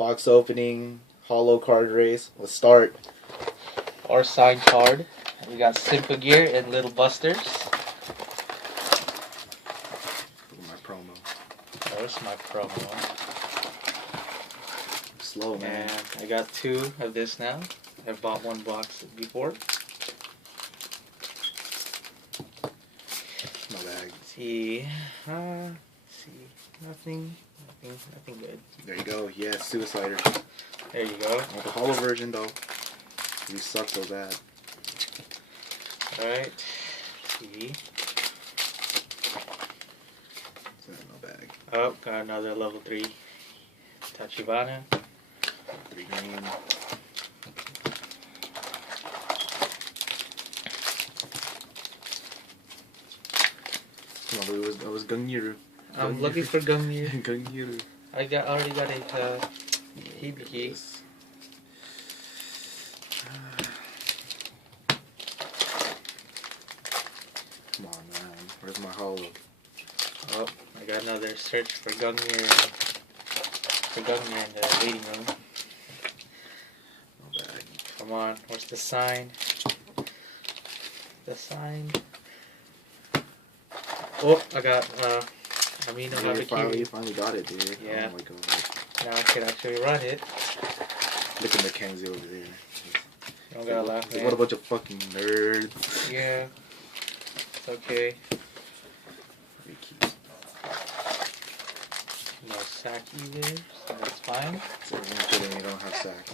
box opening, holo card race. Let's start. Our signed card. We got Symphogear and Little Busters. Look at my promo. There's my promo. Slow, man. And I got 2 of this now. I bought 1 box before. My bag. See, nothing good. There you go. Yeah, Suicider. There you go. Not the holo version though. You suck so bad. Alright. See. It's in my bag. Oh, got another level 3 Tachibana. 3 green. Come on, it was Gungiru. I'm looking for Gummy. Gungiru. I already got a Hibiki. Come on, man. Where's my holo? Oh, I got another search for Gungnir in the waiting room. My bag. Come on, where's the sign? The sign. Oh, I got Amino You Habakiri. finally got it, dude. Yeah. Oh my god. Now I can actually run it. Look at Mackenzie over there. You don't gotta laugh, man. What a bunch of fucking nerds. Yeah. It's okay. Very cute. No Saki there, so that's fine. So everyone's kidding, you don't have sack.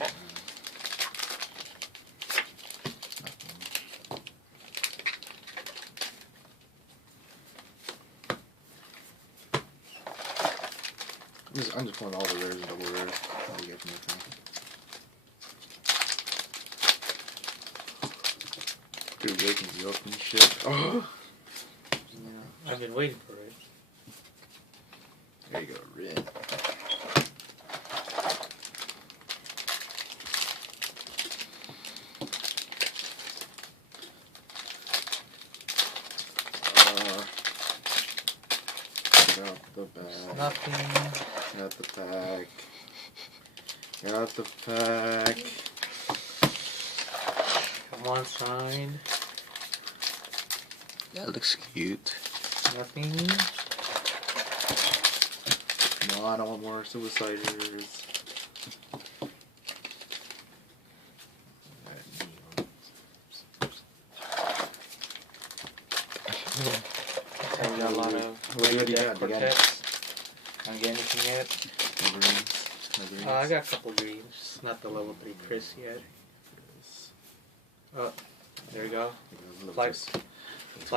I'm just pulling all the rares and double rares. I'll get nothing. Dude, waking me up and shit. Oh! Yeah, I've been waiting for it. There you go, Rin. Got the bag. Nothing. Got the pack. Got the pack. Come on, sign. That looks cute. Nothing. No, I don't want more Suiciders. I got a lot of What do you deck got? quartets. Don't get anything yet. No greens. No greens. I got a couple greens. Not the level 3 Chris yet. Oh, there we go. Flight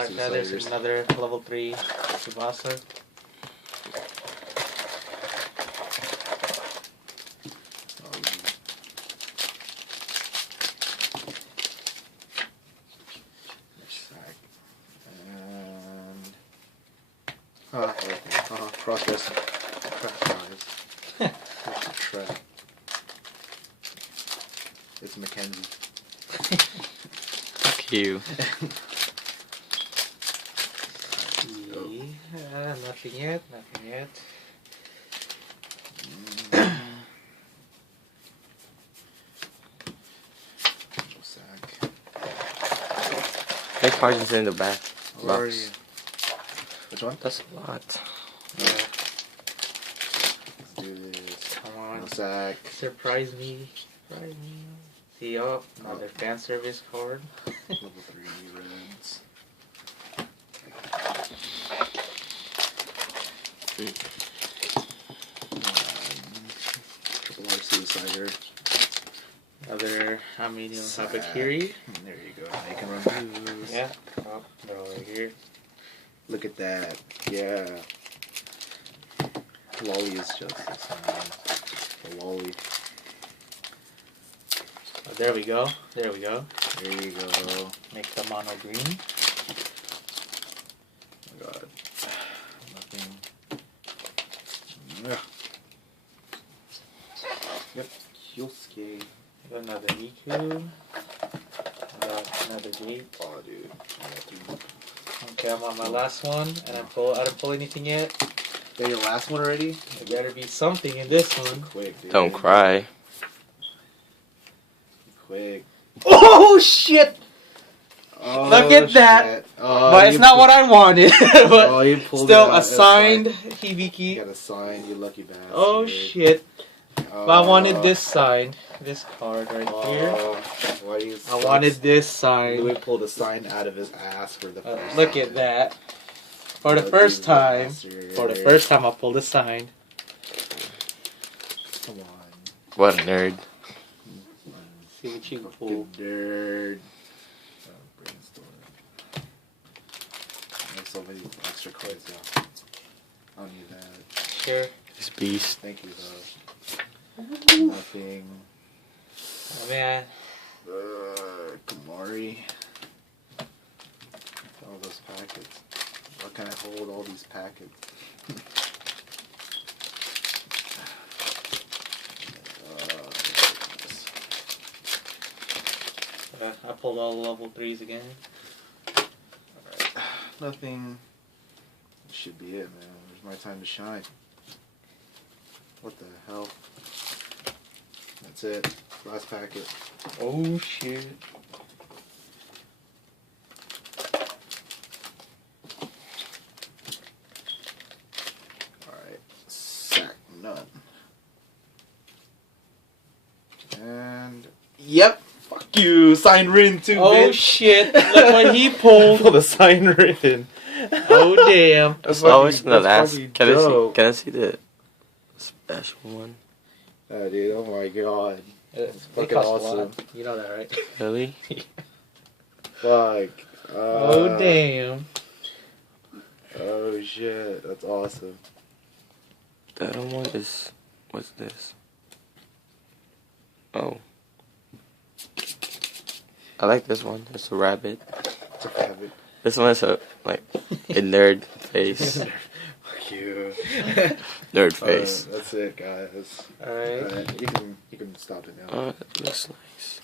Feathers is another level 3 Tsubasa. Cross-dressing. Trap guys. That's a trap. It's Mackenzie. Fuck you. Nothing yet, nothing yet. No sack. Make margins in the back. Where are Box. you? Which one? That's a lot. Yeah. Let's do this. Come on. No sack. Surprise me. Surprise me. See, oh, another fan service card. Level 3 reds. Triple R Suicider. Another Amino Sack. Habakiri. There you go. Now you can run these. Yeah. Oh, they're over here. Look at that. Yeah. Lolly is justice, man. The lolly. Oh, there we go. There we go. There you go. Make the mono green. Oh my god. Nothing. Ugh. Yep. Kyosuke. Got another Niku. Got another gate. Oh, dude. I got 3. Okay, I'm on my last one, and I didn't pull anything yet. that your last one already? There better be something in this one. Quick, dude. Don't cry. Quick. Oh shit! Oh, Look at that. Oh, But it's not what I wanted. But Oh, you pulled still, it out. a signed Hibiki. You got a sign, you lucky bastard. Oh shit! Oh. But I wanted this signed. This card right here. Why you I wanted this signed. Louis pulled a sign out of his ass for the first Look time. at that. For the Lucky first time. bastard. For the first time, I pulled a sign. Come on. What a nerd. See what you can pull. Fucking nerd. Brainstorm. I have so many extra coins now. I don't need that. Sure. This beast. Thank you though. Nothing. Oh man. Kamari. All those packets. Why can I hold all these packets? I pulled all level 3s again. Alright. Nothing. This should be it, man. There's my time to shine. What the hell? That's it. Last packet. Oh shit. Alright. Sack none. And. Yep! Fuck you! Sign Rin too, Oh bitch! shit. Look what he pulled. Pull the sign Rin. Oh damn. That's Oh, it's in the that's last. probably Can I see the special one? Oh, dude, oh my god. It's fucking awesome. You know that, right? Really? Fuck. Oh damn. Oh shit, that's awesome. The other one is. What's this? Oh. I like this one. It's a rabbit. It's a rabbit. This one is a nerd face. Fuck you. Nerd face. That's it, guys. Alright. You can stop it now. Oh, it looks nice.